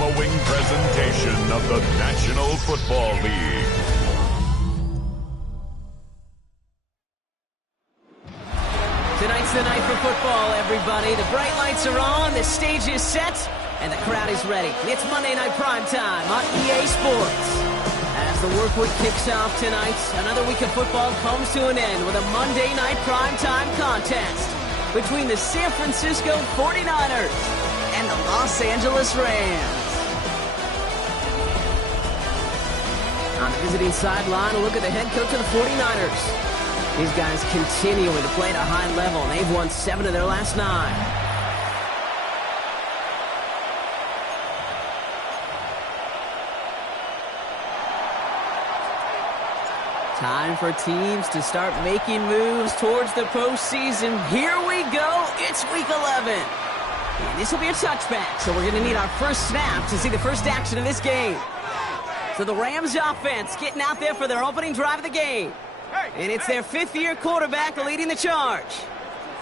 mind-blowing presentation of the National Football League. Tonight's the night for football, everybody. The bright lights are on, the stage is set, and the crowd is ready. It's Monday Night Primetime on EA Sports. As the work week kicks off tonight, another week of football comes to an end with a Monday Night Primetime contest between the San Francisco 49ers and the Los Angeles Rams. On the visiting sideline, a look at the head coach of the 49ers. These guys continuing to play at a high level, and they've won 7 of their last 9. Time for teams to start making moves towards the postseason. Here we go. It's Week 11. And this will be a touchback, so we're going to need our first snap to see the first action of this game. So the Rams offense getting out there for their opening drive of the game. And it's their 5th-year quarterback leading the charge.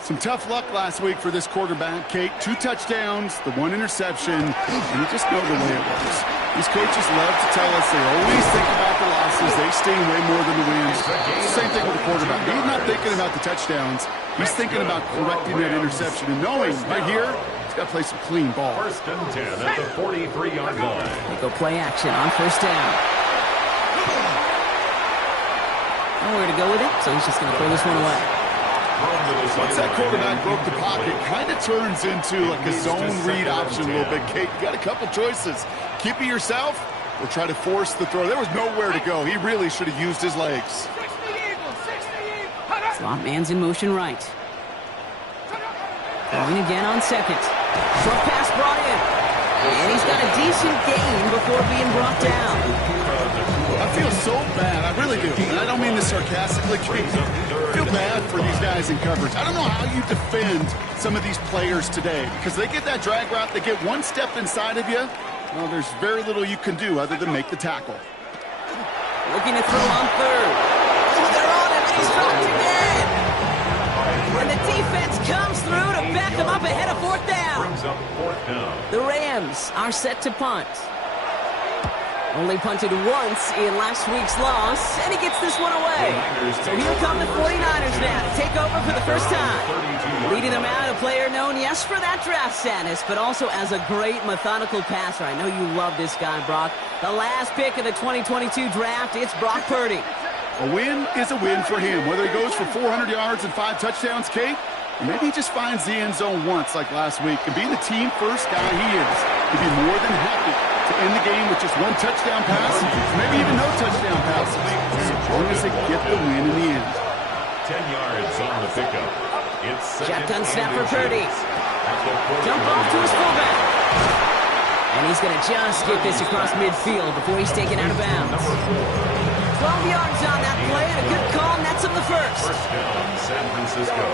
Some tough luck last week for this quarterback, Kate. 2 touchdowns, the 1 interception, and you just know the way it works. These coaches love to tell us they always think about the losses. They sting way more than the wins. It's the same thing with the quarterback. He's not thinking about the touchdowns. He's thinking about correcting that interception and knowing right here, he's got to play some clean ball. 1st and 10 at the 43-yard line. They go play action on 1st down. Nowhere to go with it, so he's just going to throw this one away. Once that quarterback broke the pocket, kind of turns into like a zone read option a little bit. Kate, you got a couple choices. Keep it yourself or try to force the throw. There was nowhere to go. He really should have used his legs. Slot man's in motion right. Throwing again on 2nd. Short pass brought in. And he's got a decent gain before being brought down. I feel so bad. I really do. And I don't mean this sarcastically. I feel bad for these guys in coverage. I don't know how you defend some of these players today because they get that drag route. They get one step inside of you. Well, there's very little you can do other than make the tackle. Looking to throw on 3rd. Oh, they're on him, and he's dropped again. And the defense comes through to back him up ahead of 4th down. The Rams are set to punt. Only punted once in last week's loss, and he gets this one away. So here come the 49ers now to take over for the first time. Leading them out, a player known, yes, for that draft status, but also as a great methodical passer. I know you love this guy, Brock. The last pick of the 2022 draft, it's Brock Purdy. A win is a win for him, whether he goes for 400 yards and 5 touchdowns, Kate, or maybe he just finds the end zone once like last week. And being the team-first guy he is, he'd be more than happy to end the game with just 1 touchdown pass, maybe even no touchdown passes, as long as they get the win in the end. 10 yards on the pickup. It's shotgun snap for Purdy. Jump off to his fullback. And he's going to just get this across midfield before he's taken out of bounds. 12 yards on that play, and a good call nets him the first. First down, San Francisco.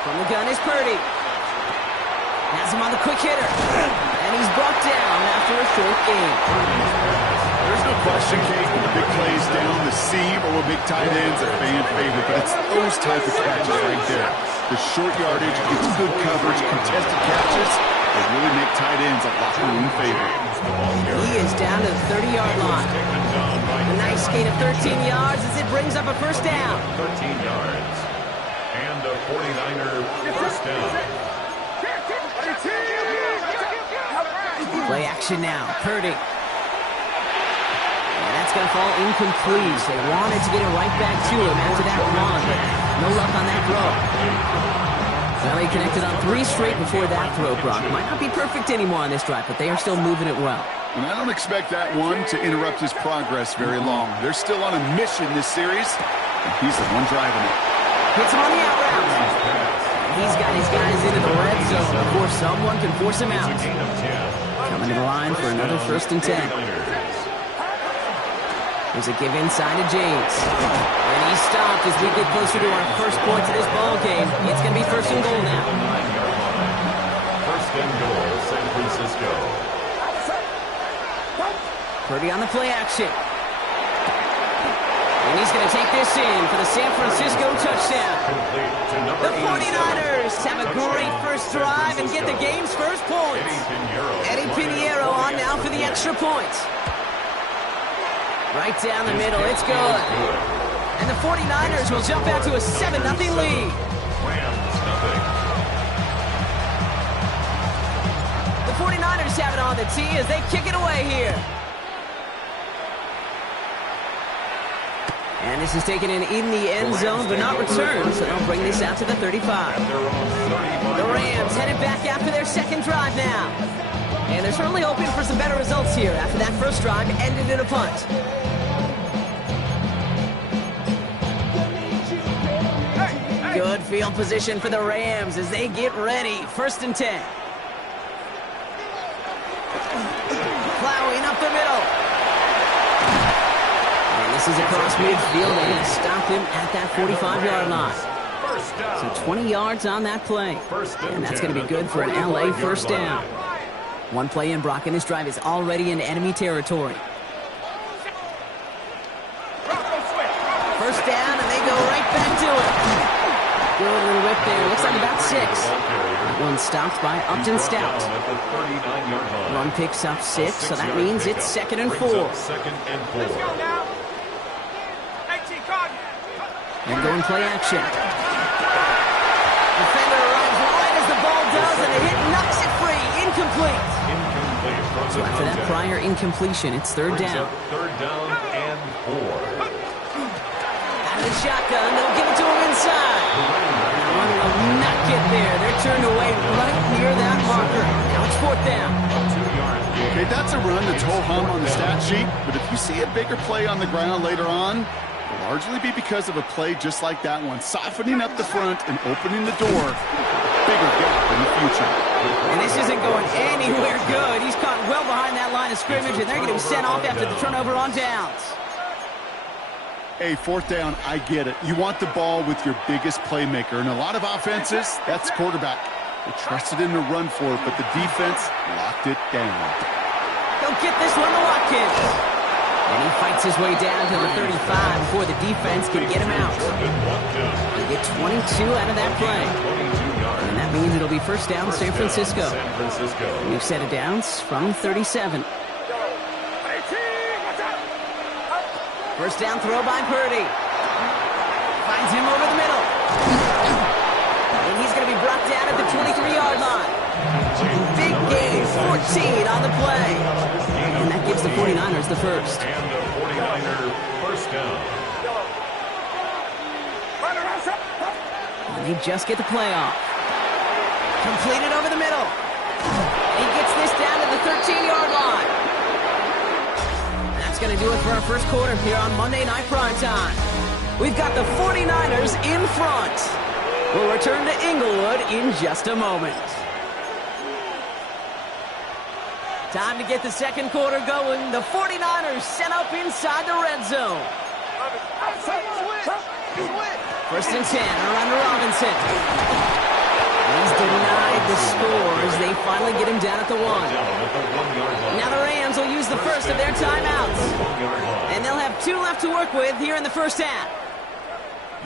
From the gun is Purdy. Has him on the quick hitter. And he's brought down after a short gain. There's no question, Kate, when the big plays down the seam or with big tight ends are fan favorite, but it's those type of catches right there. The short yardage, it's good coverage, contested catches, they really make tight ends a locker room favorite. He is down to the 30-yard line. A nice gain of 13 yards as it brings up a first down. 13 yards. And a 49er first down. Play action now. Purdy. And that's going to fall incomplete. They wanted to get it right back to him after that run, but no luck on that throw. Well, they connected on 3 straight before that throw, Brock. Might not be perfect anymore on this drive, but they are still moving it well. And I don't expect that one to interrupt his progress very long. They're still on a mission this series, and he's the one driving it. Hits him on the out route. He's got his guys into the red zone before someone can force him out. Coming to the line for another 1st and 10. There's a give inside to James. And he's stopped as we get closer to our first points of this ball game. It's going to be 1st and goal now. 1st and goal, San Francisco. Purdy on the play action. And he's going to take this in for the San Francisco touchdown. The 49ers have a great first drive and get the game's first points. Eddie Pinheiro on now for the extra point. Right down the middle, it's good. And the 49ers will jump out to a 7-0 lead. The 49ers have it on the tee as they kick it away here. And this is taken in the end zone, but not returned, so they'll bring this out to the 35. The Rams headed back after their second drive now. And they're certainly hoping for some better results here after that first drive ended in a punt. Good field position for the Rams as they get ready. 1st and 10. Plowing up the middle. And this is across midfield and stopped him at that 45-yard line. So 20 yards on that play. And that's going to be good for an LA first down. One play in, Brock, and this drive is already in enemy territory. First down, and they go right back to it. Good little whip there. Looks like about 6. One stopped by Upton Stout. One picks up 6, so that means it's 2nd and 4. And going play action. Defender arrives right as the ball does, and the hit knocks it free. Incomplete. So after that prior incompletion, it's 3rd down. 3rd down and 4. The shotgun, they'll give it to him inside. One will not get there. They're turned away right near that marker. Now it's 4th down. Okay, that's a run that's ho-hum on the stat sheet, but if you see a bigger play on the ground later on, it'll largely be because of a play just like that one, softening up the front and opening the door. Bigger gap in the future. And this isn't going anywhere good. He's caught well behind that line of scrimmage, and they're going to be sent off after the turnover on downs. Hey, 4th down, I get it. You want the ball with your biggest playmaker. And a lot of offenses, that's quarterback. They trusted him to run for it, but the defense locked it down. He'll get this one to Watkins. And he fights his way down to the 35 before the defense can get him out. They get 22 out of that play. And that means it'll be first down San Francisco. We've set it downs from 37. First down throw by Purdy. Finds him over the middle. And he's going to be brought down at the 23-yard line. Big gain, 14 on the play. And that gives the 49ers the first. And the 49er first down. And they just get the play off. Completed over the middle. He gets this down to the 13-yard line. That's going to do it for our first quarter here on Monday Night Primetime. We've got the 49ers in front. We'll return to Inglewood in just a moment. Time to get the second quarter going. The 49ers set up inside the red zone. 1st and 10, around to Robinson. He's denied the score as they finally get him down at the 1. Now the Rams will use the first of their timeouts. And they'll have 2 left to work with here in the first half.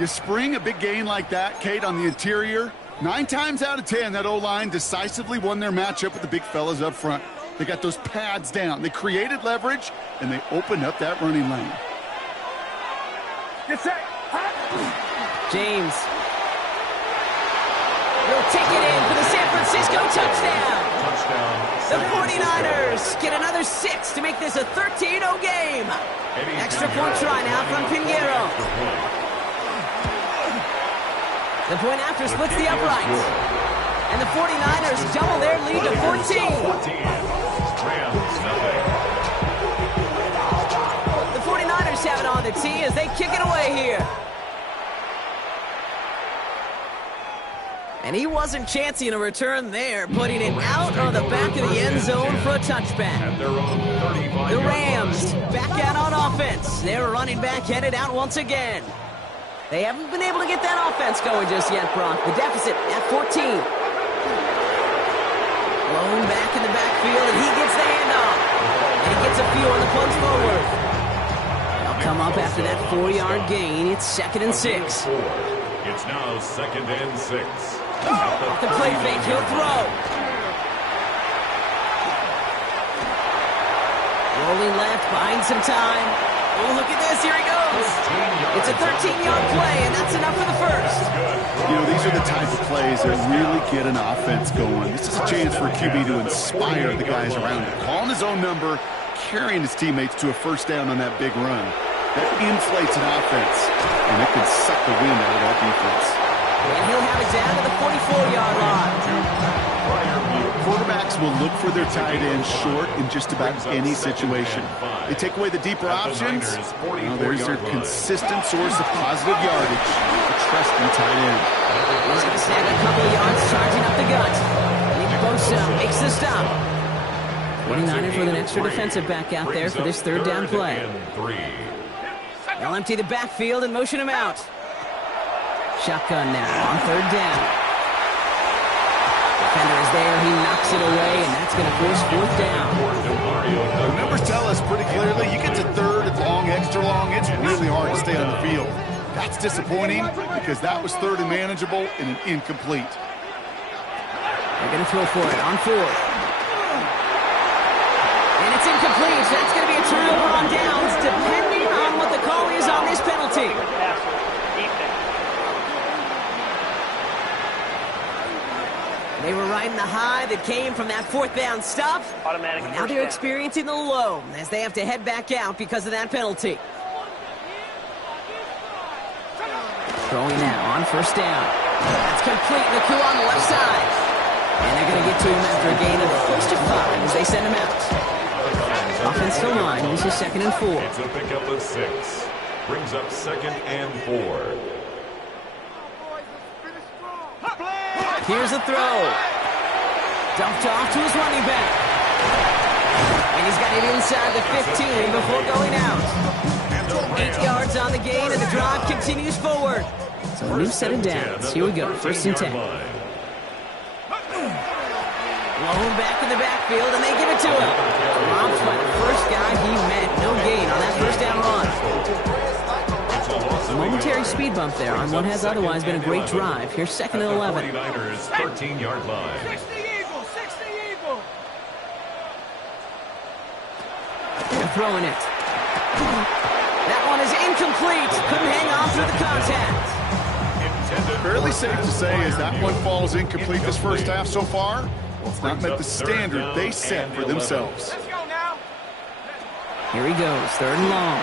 You spring a big gain like that, Kate, on the interior. 9 times out of 10, that O-line decisively won their matchup with the big fellas up front. They got those pads down. They created leverage, and they opened up that running lane. James. Will take it in for the San Francisco touchdown. The 49ers get another 6 to make this a 13-0 game. Extra point try now from Pinheiro. The point after splits the uprights. And the 49ers double their lead to 14. The 49ers have it on the tee as they kick it away here. And he wasn't chancing a return there, putting it out on the back of the end zone for a touchback. The Rams back out on offense. Their running back headed out once again. They haven't been able to get that offense going just yet, Brock. The deficit at 14. Blown back in the backfield, and he gets the handoff. And he gets a few on the plunge forward. They'll come up after that 4-yard gain. It's 2nd and 6. It's now 2nd and 6. Off the play fake, he'll throw. Rolling left, buying some time. Oh, look at this, here he goes. It's a 13-yard play, and that's enough for the first. You know, these are the type of plays that really get an offense going. This is a chance for a QB to inspire the guys around him. Calling his own number, carrying his teammates to a first down on that big run. That inflates an offense, and it can suck the wind out of that defense. And he'll have it down to the 44-yard line. Quarterbacks will look for their tight end short in just about any situation. They take away the deeper options. Now there's their consistent source of positive yardage, a trusting tight end. He's going to snag a couple of yards, charging up the gut. Nick Bosa makes the stop. 49ers with an extra defensive back out there for this 3rd down play. They'll empty the backfield and motion him out. Shotgun now on 3rd down. Defender is there, he knocks it away, and that's going to force 4th down. The numbers tell us pretty clearly, you get to 3rd and long, extra long, it's really hard to stay on the field. That's disappointing because that was 3rd and manageable and an incomplete. They're going to throw for it on 4th. And it's incomplete. That's going to be a turnover on downs, depending on what the call is on this penalty. They were riding the high that came from that 4th down stop. And now they're experiencing the low as they have to head back out because of that penalty. Throwing now on 1st down. That's complete. Naku on the left side. And they're going to get to him after a gain of close to 5 as they send him out. Offensive line, this is 2nd and 4. It's a pickup of 6. Brings up 2nd and 4. Here's a throw. Dumped off to his running back. And he's got it inside the 15 before going out. 8 yards on the gain, and the drive continues forward. So a new set of downs. Here we go, 1st and 10. Blown back in the backfield, and they give it to him. Romped by the first guy he met. No gain on that 1st down run. A momentary speed bump there on what has otherwise been a great drive. Here's 2nd and 11. 49ers 13-yard line. 60 Eagle, 60 Eagle. They're throwing it. That one is incomplete. Couldn't hang on through the contact. Fairly safe to say as that one falls incomplete this 1st half so far, it's not met the standard they set for themselves. Let's go now. Here he goes, 3rd and long.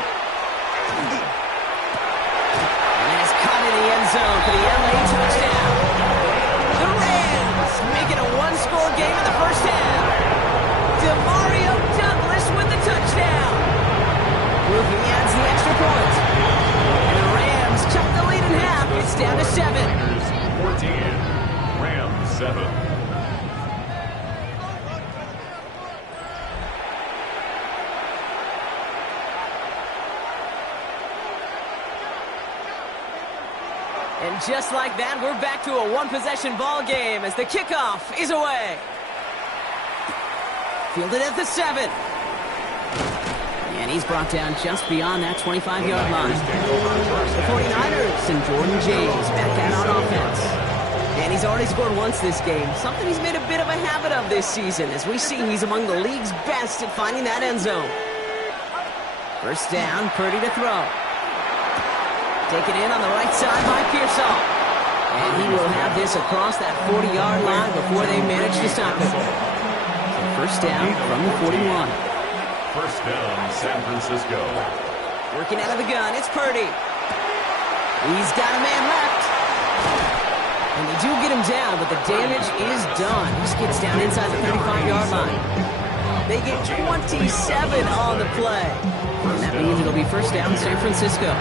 In the end zone for the LA touchdown. The Rams make it a 1-score game in the 1st half. DeMario Douglas with the touchdown. Rookie adds the extra point. And the Rams cut the lead in half. It's down to 7. 14. Rams 7. And just like that, we're back to a 1-possession ball game as the kickoff is away. Fielded at the 7. And he's brought down just beyond that 25-yard line. The 49ers and Jordan James back out on offense. And he's already scored once this game, something he's made a bit of a habit of this season. As we see, he's among the league's best at finding that end zone. 1st down, Purdy to throw. Taken in on the right side by Pearsall. And he will have this across that 40-yard line before they manage to stop it. So 1st down from the 41. 1st down, San Francisco. Working out of the gun, it's Purdy. He's got a man left. And they do get him down, but the damage is done. He skids down inside the 35-yard line. They get 27 on the play. And that means it'll be 1st down, San Francisco.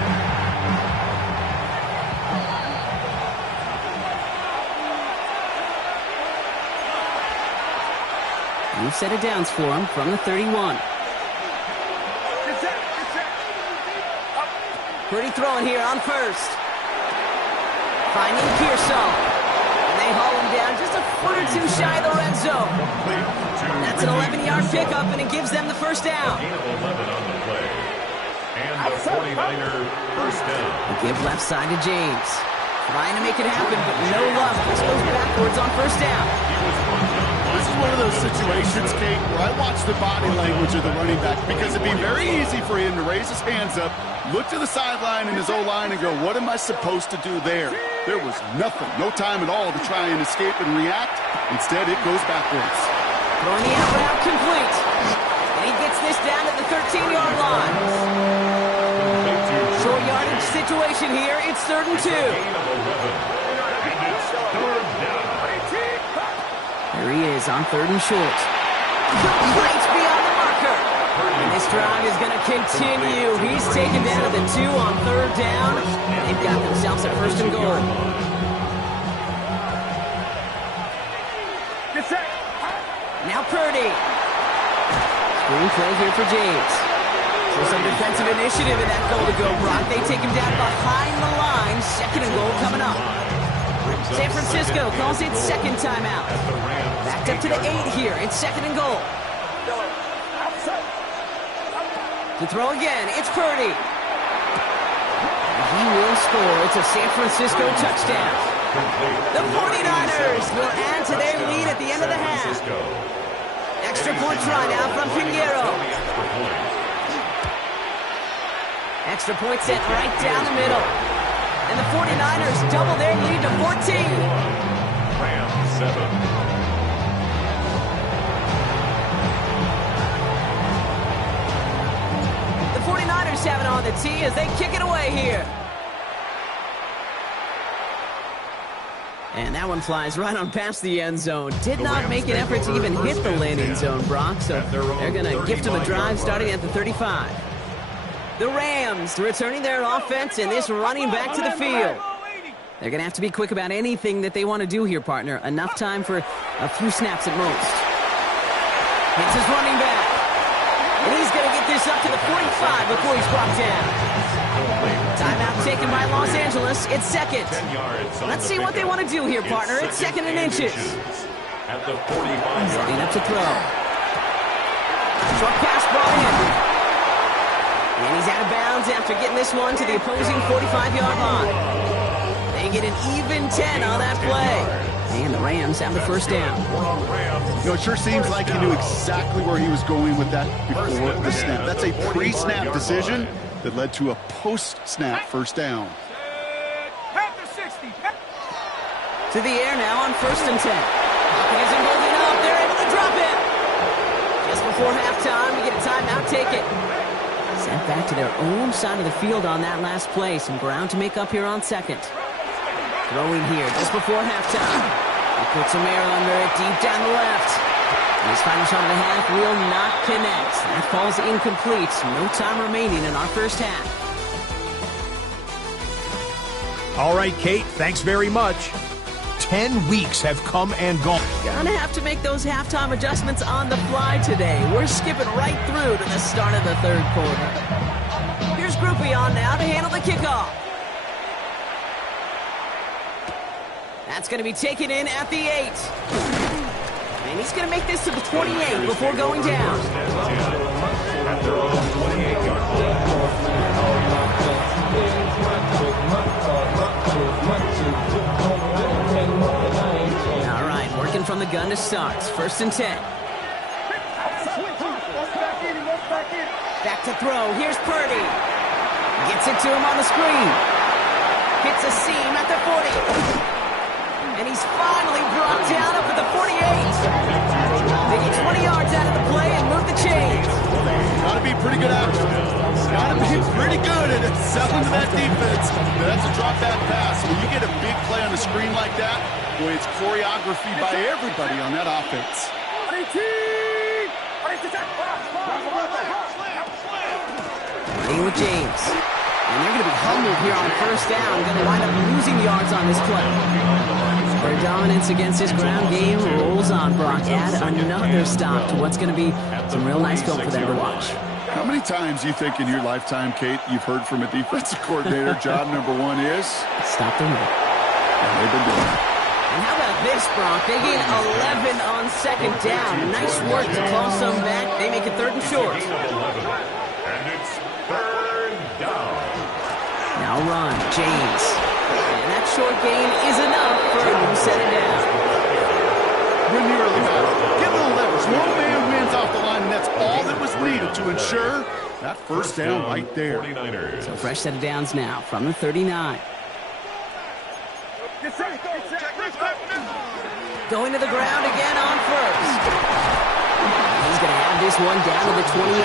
New set of downs for him from the 31. Pretty throwing here on 1st. Finding Pearsall. And they haul him down just a foot or 2 shy of the red zone. That's an 11-yard pickup, and it gives them the 1st down. the 49er first down. They give left side to James. Trying to make it happen, but no luck. This goes backwards on first down. This is one of those situations, Kate, where I watch the body language of the running back because it'd be very easy for him to raise his hands up, look to the sideline in his O-line and go, what am I supposed to do there? There was nothing, no time at all to try and escape and react. Instead, it goes backwards. Throwing the out route complete. And he gets this down at the 13-yard line. Short yardage situation here. It's 3rd and 2. There he is on 3rd and short. Complete beyond the marker. And this drive is going to continue. He's taken down at the 2 on 3rd down. And they've got themselves at 1st and goal. Now Purdy. Screen play here for James. So some defensive initiative in that goal to go, Brock. They take him down behind the line. 2nd and goal coming up. San Francisco calls it 2nd timeout. Backed up to the 8 here. It's 2nd and goal. To throw again, it's Purdy. And he will score. It's a San Francisco touchdown. The 49ers will add to their lead at the end of the half. Extra point try now from Pinheiro. Extra point set right down the middle. And the 49ers double their lead to 14. Rams 7. The 49ers have it on the tee as they kick it away here. And that one flies right on past the end zone. Did not make an effort to even hit the landing zone, Brock. So they're going to gift him a drive starting at the 35. The Rams returning their offense and this running back to the field. They're going to have to be quick about anything that they want to do here, partner. Enough time for a few snaps at most. It's his running back. And he's going to get this up to the 45 before he's brought down. Timeout taken by Los Angeles. It's 2nd. Let's see what they want to do here, partner. It's 2nd and inches. At the 45. Setting up to throw. Short pass brought in. And he's out of bounds after getting this one to the opposing 45-yard line. They get an even 10 on that play. And the Rams have the first down. You know, it sure seems like he knew exactly where he was going with that before the snap. That's a pre-snap decision that led to a post-snap first down. To the air now on 1st and 10. Hopkins isn't holding up. They're able to drop it. Just before halftime, we get a timeout taken. Sent back to their own side of the field on that last play. Some ground to make up here on 2nd. Throwing here just before halftime. He puts some air under it deep down the left. And his final shot of the half will not connect. That falls incomplete. No time remaining in our first half. All right, Kate, thanks very much. 10 weeks have come and gone. Gonna have to make those halftime adjustments on the fly today. We're skipping right through to the start of the 3rd quarter. Here's Groupie on now to handle the kickoff. That's going to be taken in at the 8. And he's going to make this to the 28 before going down. All right, working from the gun to start. 1st and 10. Back to throw. Here's Purdy. Gets it to him on the screen. Hits a seam at the 40. And he's finally brought down up at the 48. They get 20 yards out of the play and move the chains. Got to be pretty good at it. Got to be pretty good at selling to that defense. That's a drop back pass. When you get a big play on the screen like that, boy, it's choreography by everybody on that offense. Playing with James. And they're going to be humbled here on 1st down. Going to wind up losing yards on this play. Their dominance against this ground game rolls on, Brock. Add another stop to what's going to be some real nice film for them to watch. How many times do you think in your lifetime, Kate, you've heard from a defensive coordinator, job number 1 is? Stop the run. And they've been doing it. And how about this, Brock? They gain 11 on 2nd down. Nice work to call some back. They make it 3rd and short. And it's 3rd Now run, James. And that short gain is enough for him to set it down. Win the early battle. Get a little leverage. One man wins off the line, and that's all that was needed to ensure that first down right there. So fresh set of downs now from the 39. Going to the ground again on first. He's going to have this one down to the 28.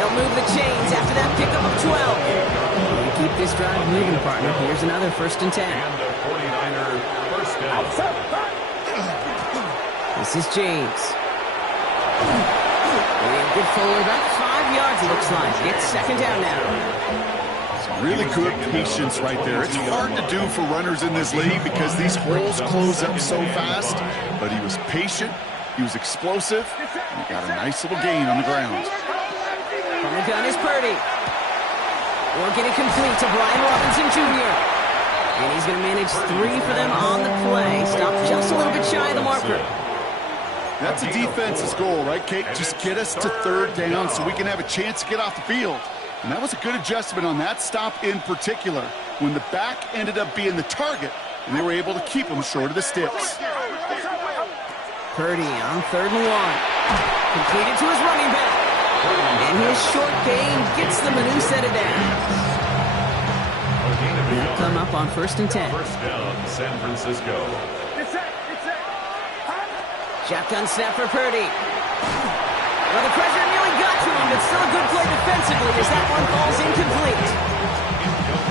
They'll move the chains after that pickup of 12. And keep this drive moving, partner. Here's another 1st and 10. And the 49er first down. This is James. And good forward, about 5 yards, it looks like. It's 2nd down now. Really good patience right there. It's hard to do for runners in this league because these holes close up so fast. But he was patient, he was explosive, and he got a nice little gain on the ground. From the gun is Purdy. Working it complete to Brian Robinson Jr. And he's going to manage 3 for them on the play. Stopped just a little bit shy of the marker. That's a defense's goal, right, Kate? Just get us to 3rd down so we can have a chance to get off the field. And that was a good adjustment on that stop in particular, when the back ended up being the target, and they were able to keep him short of the sticks. Purdy on 3rd and 1. Completed to his running back. And his short gain gets them a new set of downs. They'll come up on 1st and 10. First down, San Francisco. Shotgun snap for Purdy. Well, the pressure nearly got to him, but still a good play defensively as that one falls incomplete.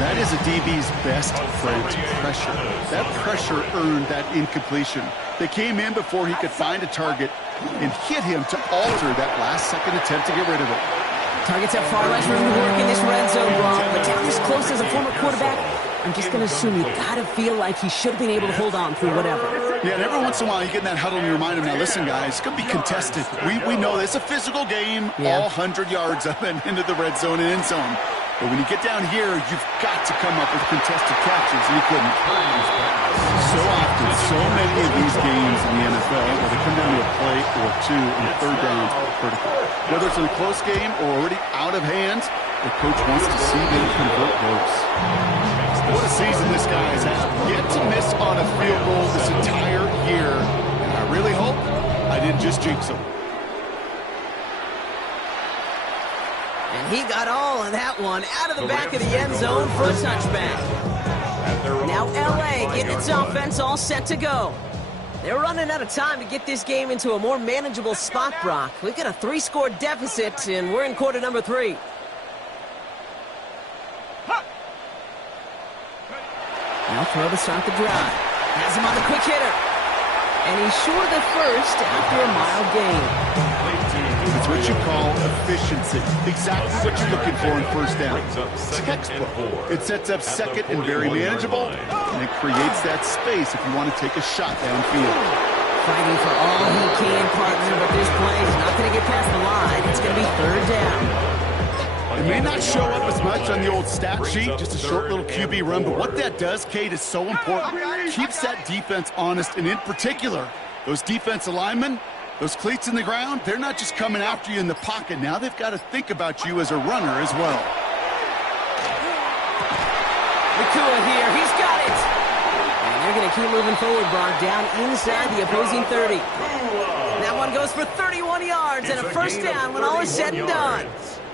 That is a DB's best friend, pressure. That pressure earned that incompletion. They came in before he could find a target and hit him to alter that last-second attempt to get rid of it. Targets have far less room to work in this red zone, Brock, but down this close as a former quarterback, I'm just going to assume you got to feel like he should have been able to hold on through whatever. Yeah, and every once in a while you get in that huddle and you remind him, now listen, guys, it's going to be contested. We know it's a physical game, all 100 yards up and into the red zone and end zone. But when you get down here, you've got to come up with contested catches, and he couldn't. So often, so many of these games in the NFL, where they come down to a play or two and 3rd down critical. Whether it's in a close game or already out of hand, the coach wants to see them convert those. What a season this guy has had. Yet to miss on a field goal this entire year. And I really hope I didn't just jinx him. And he got all of that one out of the back of the end zone for a touchback. Now LA getting its offense all set to go. They're running out of time to get this game into a more manageable spot, Brock. We've got a 3-score deficit, and we're in quarter number 3. Now throw to start the drive. Has him on the quick hitter. And he's short of the first after a mild gain. It's what you call efficiency. Exactly what you're looking for in 1st down. Textbook. It sets up 2nd and very manageable, and it creates that space if you want to take a shot downfield. Fighting for all he can, partner, but this play is not going to get past the line. It's going to be 3rd down. It may not show up as much on the old stat sheet, just a short little QB run, but what that does, Kate, is so important. Keeps that defense honest, and in particular, those defensive linemen, those cleats in the ground, they're not just coming after you in the pocket. Now they've got to think about you as a runner as well. Nakua here, he's got it! And they're going to keep moving forward, Brock, down inside the opposing 30. That one goes for 31 yards and a 1st down when all is said and done.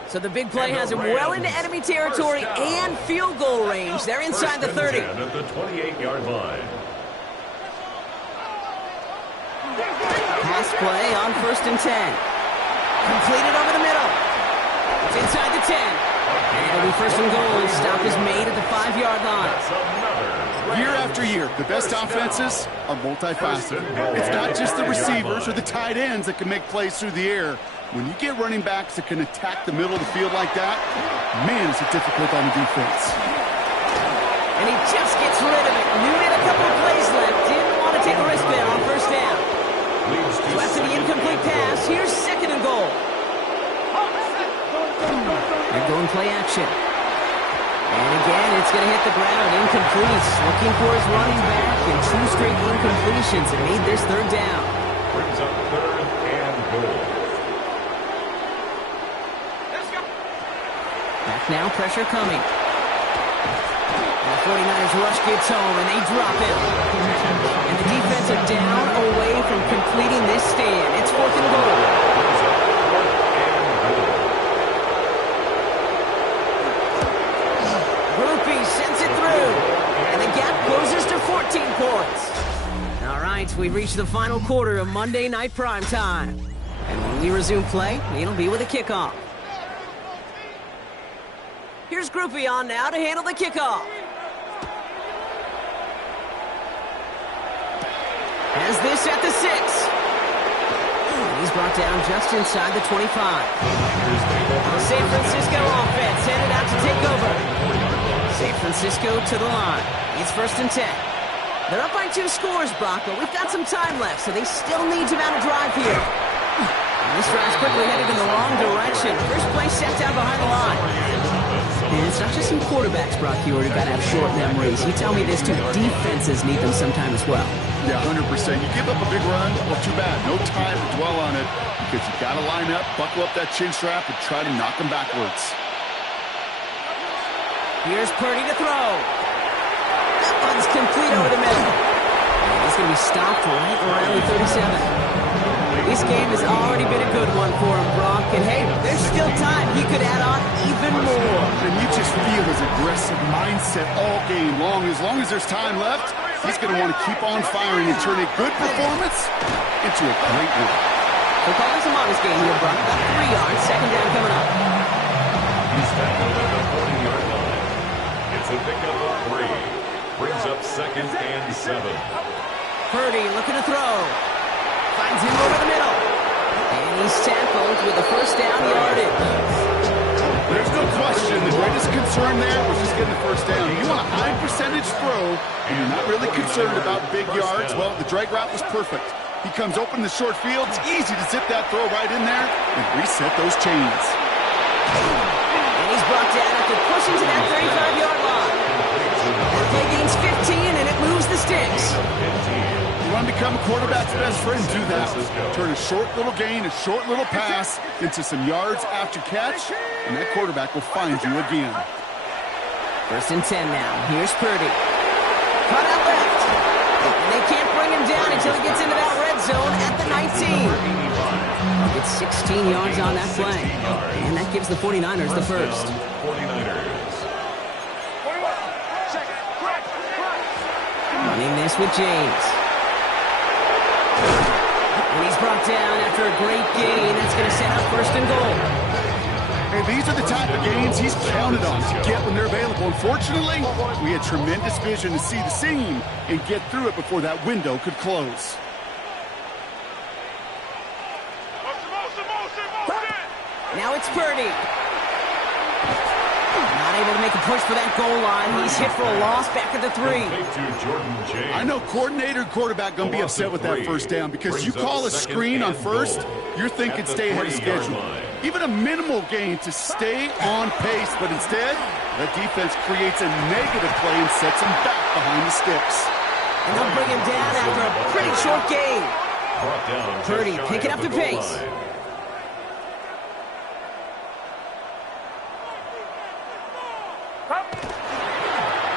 So the big play has him well into enemy territory and field goal range. They're inside the 30. At the 28-yard line. Pass play on 1st and 10. Completed over the middle. It's inside the 10. And it'll be 1st and goal. Stop is made at the 5-yard line. Year after year, the best offenses are multifaceted. It's not just the receivers or the tight ends that can make plays through the air. When you get running backs that can attack the middle of the field like that, man, is it difficult on the defense. And he just gets rid of it. Knew he had a couple of plays left. Didn't want to take a risk there on 1st down. So after the incomplete pass, here's 2nd and goal. They're going play action. And again, it's going to hit the ground. Incomplete. Looking for his running back, and 2 straight incompletions that made this 3rd down. Brings up 3rd and goal. Back now, pressure coming. And the 49ers rush gets home, and they drop him. And the defense are down away from completing this stand. It's 4th and goal. Groupie sends it through. And the gap closes to 14 points. All right, we've reached the final quarter of Monday Night Primetime. And when we resume play, it'll be with a kickoff. Here's Groupie on now to handle the kickoff. Has this at the 6. He's brought down just inside the 25. The San Francisco offense headed out to take over. San Francisco to the line. It's 1st and 10. They're up by 2 scores, Brock, but we've got some time left, so they still need to mount a drive here. And this drive's quickly headed in the wrong direction. First play set down behind the line. And it's not just some quarterbacks, Brock, who got to have short memories. You tell me this too. Defenses need them sometime as well. Yeah, 100%. You give up a big run, well, too bad. No time to dwell on it because you got to line up, buckle up that chin strap, and try to knock them backwards. Here's Purdy to throw. That one's complete over the middle. And he's going to be stopped right around the 37. This game has already been a good one for him, Brock. And hey, there's still time. He could add on even more. And you just feel his aggressive mindset all game long. As long as there's time left, he's going to want to keep on firing and turn a good performance into a great one. So calling some honest game here, Brock. About 3 yards. 2nd down coming up. He's tackled at the 40-yard line. It's a pickup of 3. Brings up 2nd and 7. Purdy looking to throw. Finds him over the middle. And he's tackled with the 1st down yardage. There's no question. The greatest concern there was just getting the 1st down. You want a high percentage throw, and you're not really concerned about big yards. Well, the drag route was perfect. He comes open in the short field. It's easy to zip that throw right in there and reset those chains. And he's brought down after pushing to that 35-yard line. That play gains 15, and it moves the sticks. You want to become a quarterback's best friend? Do that. Turn a short little gain, a short little pass into some yards after catch, and that quarterback will find you again. 1st and 10 now. Here's Purdy. Cut out left. And they can't bring him down until he gets into that red zone at the 19. It's 16 yards on that play. And that gives the 49ers the 1st. 49ers. Running this with James. And he's brought down after a great gain. That's going to set up 1st and goal. Hey, these are the type of gains he's counted on to get when they're available. Unfortunately, we had tremendous vision to see the seam and get through it before that window could close. Now it's Purdy. Not able to make a push for that goal line. He's hit for a loss back at the 3. I know coordinator and quarterback going to be upset with that 1st down because you call a screen on 1st, you're thinking stay ahead of schedule. Even a minimal gain to stay on pace, but instead, the defense creates a negative play and sets him back behind the sticks. And they'll bring him down after a pretty short gain. Purdy picking up the pace.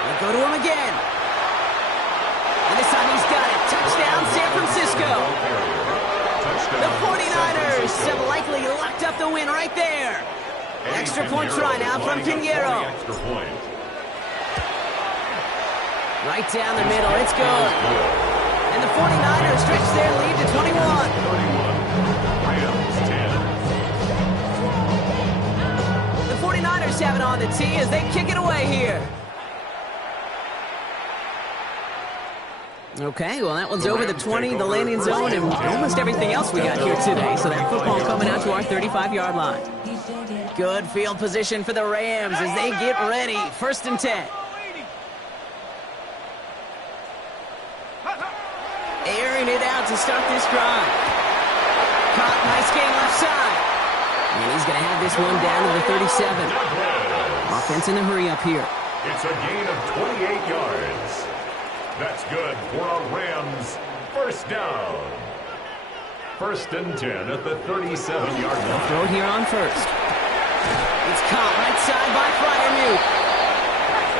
They go to him again. And this time he's got it. Touchdown, San Francisco. The 49ers have likely locked up the win right there. Extra point try now from Pinheiro. Right down the middle. It's good. And the 49ers stretch their lead to 21. The 49ers have it on the tee as they kick it away here. Okay, well, that one's over the 20, the landing zone, and almost everything else we got here today. So that football coming out to our 35-yard line. Good field position for the Rams as they get ready. 1st and 10. Airing it out to start this drive. Caught, nice game left side. And he's going to have this one down to the 37. Offense in a hurry up here. It's a gain of 28 yards. That's good for a Rams 1st down. 1st and 10 at the 37-yard line. Throw it here on 1st. It's caught right side by Freiermuth.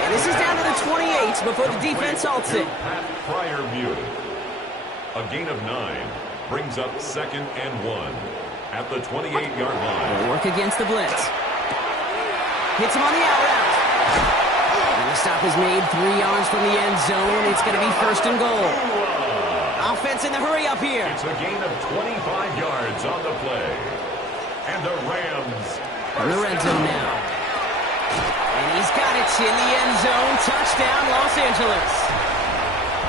And this is down to the 20. before the defense halts it. Prior view. A gain of 9 brings up 2nd and 1 at the 28-yard line. They'll work against the blitz. Hits him on the out route. And the stop is made 3 yards from the end zone. It's going to be 1st and goal. Offense in the hurry up here. It's a gain of 25 yards on the play. And the Rams in the red zone now. And he's got it in the end zone. Touchdown, Los Angeles.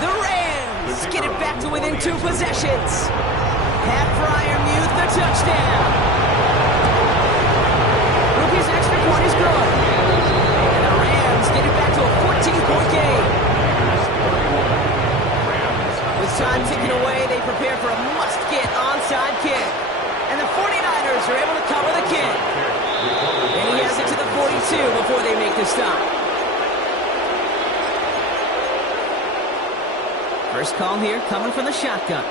The Rams get it back to within 2 possessions. Pat Fryermuth, the touchdown. Rookie's extra point is good. And the Rams get it back to a 14-point game. With time ticking away, they prepare for a must-get onside kick. And the 49ers are able to cover the kick. And he has it to the 42 before they make the stop. First call here coming from the shotgun.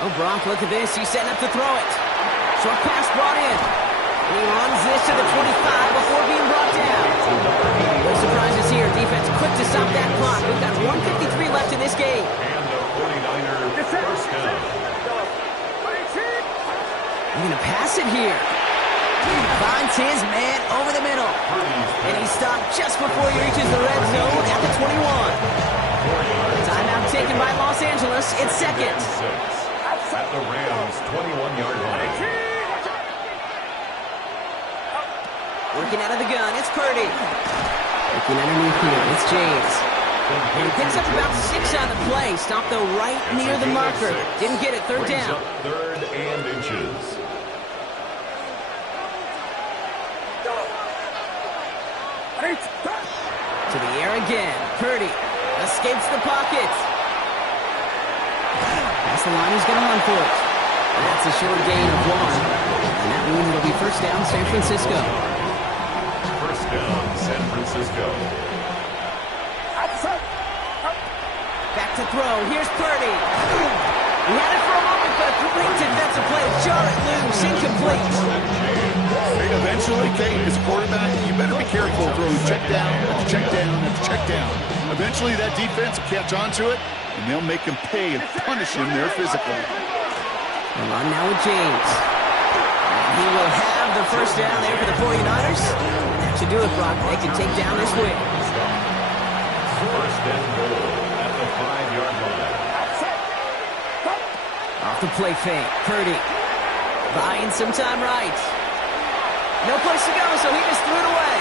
Oh, Gronk, look at this. He's setting up to throw it. Short pass brought in. And he runs this to the 25 before being brought down. No surprises here. Defense quick to stop that clock. We've got 1:53 left in this game. And the 49er first down. He's going to pass it here. Finds his man over the middle. And he stopped just before he reaches the red zone at the 21. Timeout taken by Los Angeles. It's 2nd. At the Rams' 21-yard line. Working out of the gun, it's Purdy. Looking underneath here, it's James. And picks up about 6 on the play. Stopped though right near the marker. Didn't get it, 3rd down. 3rd and inches. To the air again. Purdy escapes the pocket. That's the line, he's going to run for it. That's a short gain of 1. And that means it'll be 1st down, San Francisco. 1st down, San Francisco. Back to throw. Here's Purdy. He had it for a moment, but a great defensive play. Jar it loose, incomplete. Eventually, Kate, as a quarterback, you better be careful throwing check down after check down after check down. Eventually, that defense will catch on to it, and they'll make him pay and punish him there physically. And on now with James. And he will have the 1st down there for the 49ers. And that should do it, Brock. They can take down this win. 1st and goal at the 5-yard line. Off the play fake. Purdy buying some time right. No place to go, so he just threw it away.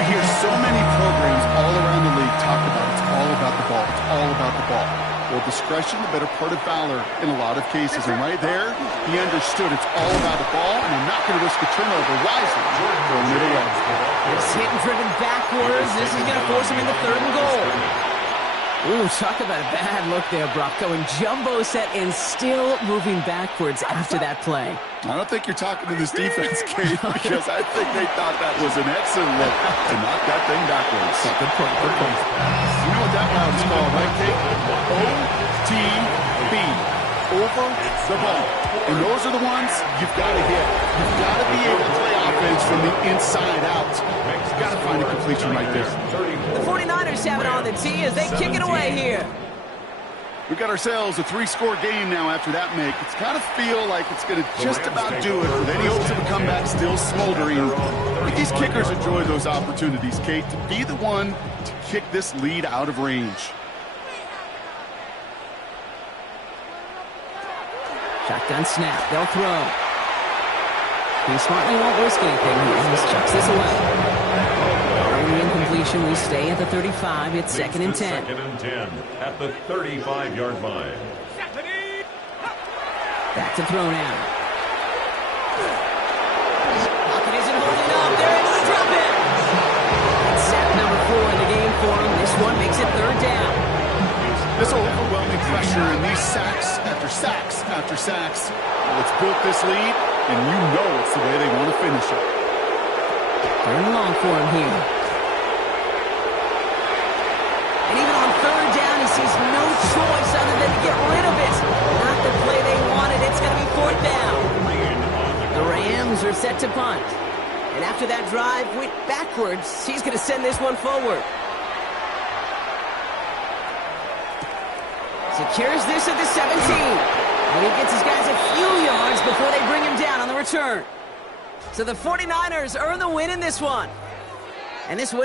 You hear so many programs all around the league talk about it's all about the ball. It's all about the ball. Well, discretion, the better part of valor in a lot of cases. And right there, he understood it's all about the ball, and I'm not going to risk a turnover wisely. Throwing it away. This hit and driven backwards. This is going to force him into 3rd and goal. Ooh, talk about a bad look there, Brock. Going jumbo set and still moving backwards after that play. I don't think you're talking to this defense, Kate, because I think they thought that was an excellent look to knock that thing backwards. Good point, good point. You know what that route is called, right, Kate? OTB. Over the ball. And those are the ones you've got to hit. You've got to be able to play offense from the inside out. You've got to find a completion right there. The 49ers have it on the tee as they kick it away here. We've got ourselves a 3-score game now after that make. It's kind of feel like it's going to just about do it with any hopes of a comeback still smoldering. But these kickers enjoy those opportunities, Kate, to be the one to kick this lead out of range. Shotgun snap. They'll throw. He smartly won't risk anything here. He just chucks this away. Early incompletion. We stay at the 35. It's 2nd and 10. 2nd and 10 at the 35-yard line. Back to throw now. Pocket isn't holding up. They're able to drop it. It's sack number 4 in the game for him. This one makes it 3rd down. This overwhelming pressure and these sacks after sacks after sacks. Well, it's built this lead, and you know it's the way they want to finish it. 3rd and long for him here. And even on 3rd down, he sees no choice other than to get rid of it. Not the play they wanted. It's going to be 4th down. The Rams are set to punt. And after that drive went backwards, he's going to send this one forward. Secures this at the 17. And he gets his guys a few yards before they bring him down on the return. So the 49ers earn the win in this one. And this win